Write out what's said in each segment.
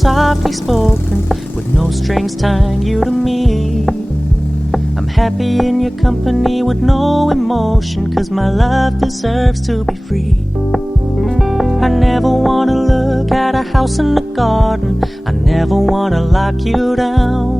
Softly spoken, with no strings tying you to me. I'm happy in your company with no emotion, 'cause my love deserves to be free. I never wanna look at a house in the garden, I never wanna lock you down.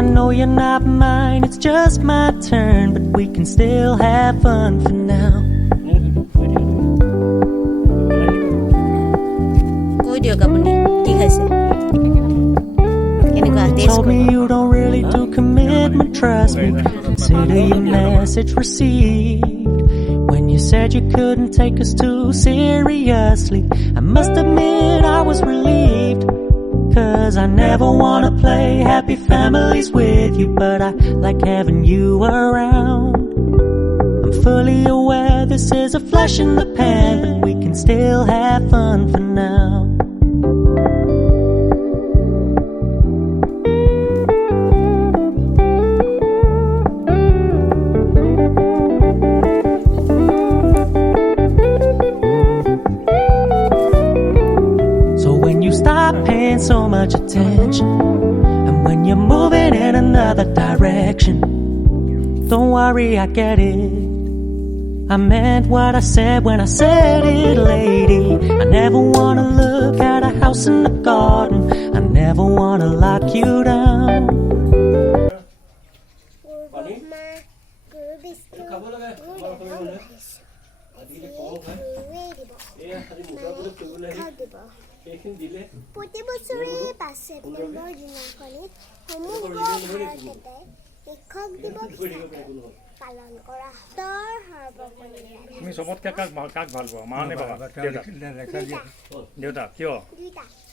I know you're not mine, it's just my turn, but we can still have fun for now. You told me you don't really do commitment, trust me. Consider your message received. When you said you couldn't take us too seriously, I must admit I was relieved. 'Cause I never wanna play happy families with you, but I like having you around. I'm fully aware this is a flash in the pan, but we can still have fun for now. So much attention, and when you're moving in another direction, don't worry, I get it. I meant what I said when I said it, lady. I never wanna look at a house in the garden, I never wanna lock you down. প্রতি বছৰে 5 ছেপ্টেম্বৰ দিনাখনিত সমগ্ৰ ভাৰততে শিক্ষক দিৱস পালন কৰা তুমি চবতকে কাক ভাল পোৱা, মা নে বাবা? দেউতা। কিয়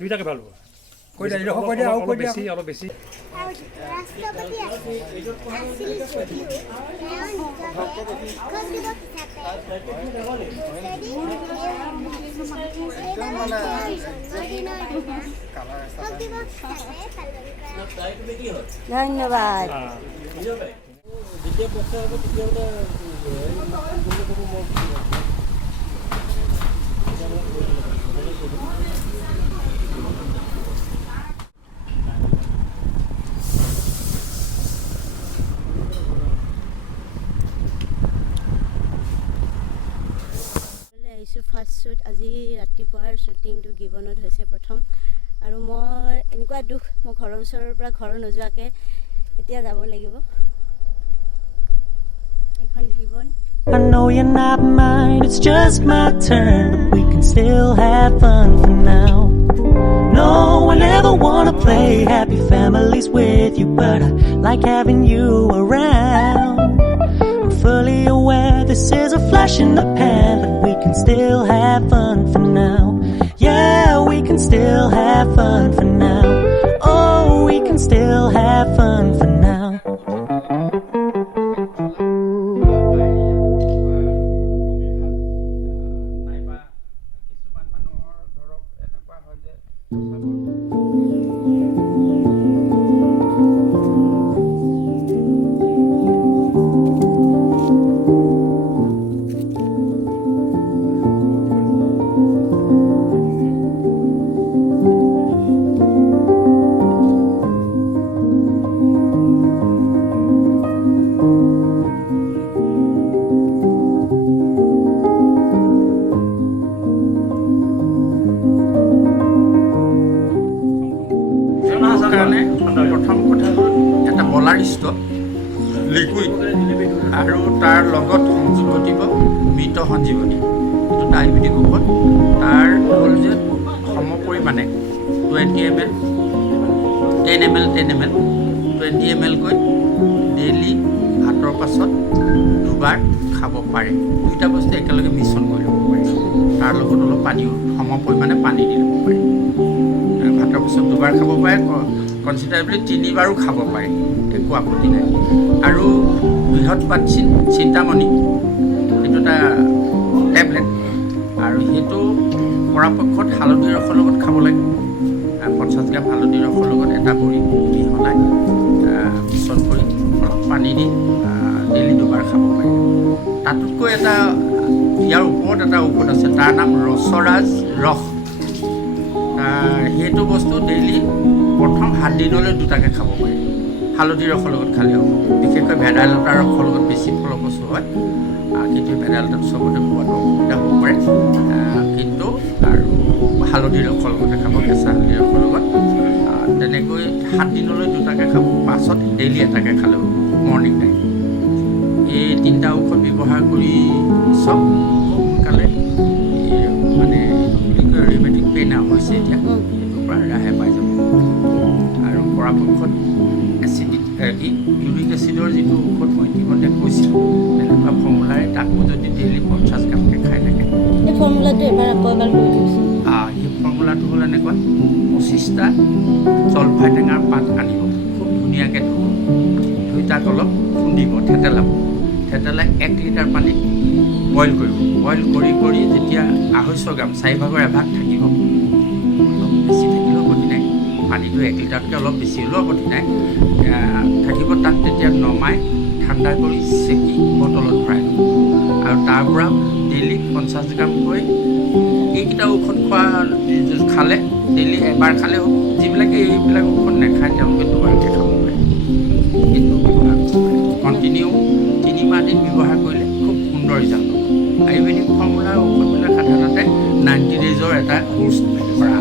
দুইটাকে ভাল পোৱা? অলপ বেছি ৰাষ্ট্ৰপতি আছিল যদিও তেওঁ শিক্ষক দিৱস ধন্যবাদ। ফাৰ্ষ্ট শ্বুট আজি ৰাতিপুৱাৰ শ্বুটিংটো গিবনত হৈছে প্ৰথম, আৰু মই এনেকুৱা দুখ, মই ঘৰৰ ওচৰৰ পৰা ঘৰ নোযোৱাকৈ এতিয়া যাব লাগিব এখন gibbon. I know you're not mine, it's just my turn, but we can still have fun for now. No, I never wanna play happy families with you, but I like having you around. I'm fully aware this is a flash in the pan, but we can still have fun for now. Yeah, we can still have fun for now. Oh, we can still have fun for now. প্ৰথম কথা হ'ল এটা বলাৰিষ্ট liquid আৰু তাৰ লগত সংযোগ ঘটিব মৃত সঞ্জীৱনী, এইটো ডায়েবেটিক ঔষধ। তাৰ হ'ল যে সম পৰিমাণে 20 ml 10 ml 20 ml কৈ ডেইলি ভাতৰ পাছত দুবাৰ খাব পাৰে। দুইটা বস্তু একেলগে মিশ্ৰণ কৰি ল'ব পাৰি, তাৰ লগত অলপ পানীও সম পৰিমাণে পানী দি ল'ব পাৰি। ভাতৰ পাছত দুবাৰ খাব পাৰে, কনচিডাৰেবলি 3 বাৰো খাব পাৰে, একো আপত্তি নাই। আৰু বৃহৎ পাত চিন্তামণি, এইটো এটা টেবলেট আৰু সেইটো পৰাপক্ষত হালধি ৰসৰ লগত খাব লাগে 50 গ্ৰাম হালধি ৰসৰ লগত এটা বড়ি মিহলাই মিশ্ৰণ কৰি অলপ পানী দি ডেইলি 2 বাৰ খাব পাৰি তাতোতকৈ এটা ইয়াৰ ওপৰত এটা ঔষধ আছে তাৰ নাম ৰসৰাজ ৰস সেইটো বস্তু ডেইলি প্ৰথম 7 দিনলৈ 2টাকৈ খাব পাৰি হালধি ৰসৰ লগত খালেও বিশেষকৈ ভেদাইলতাৰ ৰসৰ লগত বেছি ফলপ্ৰসূ হয় কিন্তু ভেদাইলতাটো চবতে পোৱাটো অসুবিধা হ'ব পাৰে কিন্তু আৰু হালধি ৰসৰ লগতে খাব কেঁচা হালধি ৰসৰ লগত তেনেকৈ 7 দিনলৈ 2টাকৈ খাব পাছত ডেইলি এটাকৈ খালেও মৰ্ণিং টাইম এই 3টা ঔষধ ব্যৱহাৰ কৰি চব সোনকালে মানে ৰিমেটিক পেইন হৈছে এতিয়া সেইটোৰ পৰা ৰেহাই পাই যাব আৰু পৰাপক্ষত ইউৰিক এচিডৰ যিটো ঔষধ মই ইতিমধ্যে কৈছিলোঁ তেনেকুৱা ফৰ্মুলাৰে তাকো যদি ডেইলি 50 গ্ৰামকৈ খাই থাকে এই ফৰ্মুলাটো এবাৰ আকৌ এবাৰ কৈ দিছোঁ সেই ফৰ্মুলাটো হ'ল এনেকুৱা 25টা জলফাই টেঙাৰ পাত আনিব খুব ধুনীয়াকৈ ধুই তাক অলপ খুন্দিব থেতেলাব 1 লিটাৰ পানীত বইল কৰিব বইল কৰি যেতিয়া 250 গ্ৰাম 4ভাগৰ এভাগ থাকিব অলপ বেছি থাকিলেও আপত্তি নাই পানীটো 1 লিটাৰতকৈ অলপ বেছি হ'লেও আপত্তি নাই থাকিব তাক তেতিয়া নমাই ঠাণ্ডা কৰি চেকি বটলত ভৰাই দিব আৰু তাৰ পৰা ডেইলি 50 গ্ৰামকৈ এইকেইটা ঔষধ খালে ডেইলি এবাৰ খালে হ'ব যিবিলাকে এইবিলাক ঔষধ নাখায় তেওঁলোকে 2 বাৰকৈ খাব পাৰে কিন্তু ব্যৱহাৰ কৰিব পাৰে কণ্টিনিউ 3 দিন ব্যৱহাৰ কৰিলে খুব সুন্দৰ ৰিজাল্ট হ'ব আয়ুৰ্বেদিক ফৰ্মুলাৰ ঔষধবিলাক সাধাৰণতে 90 ডেজৰ এটা কোৰ্চ কৰা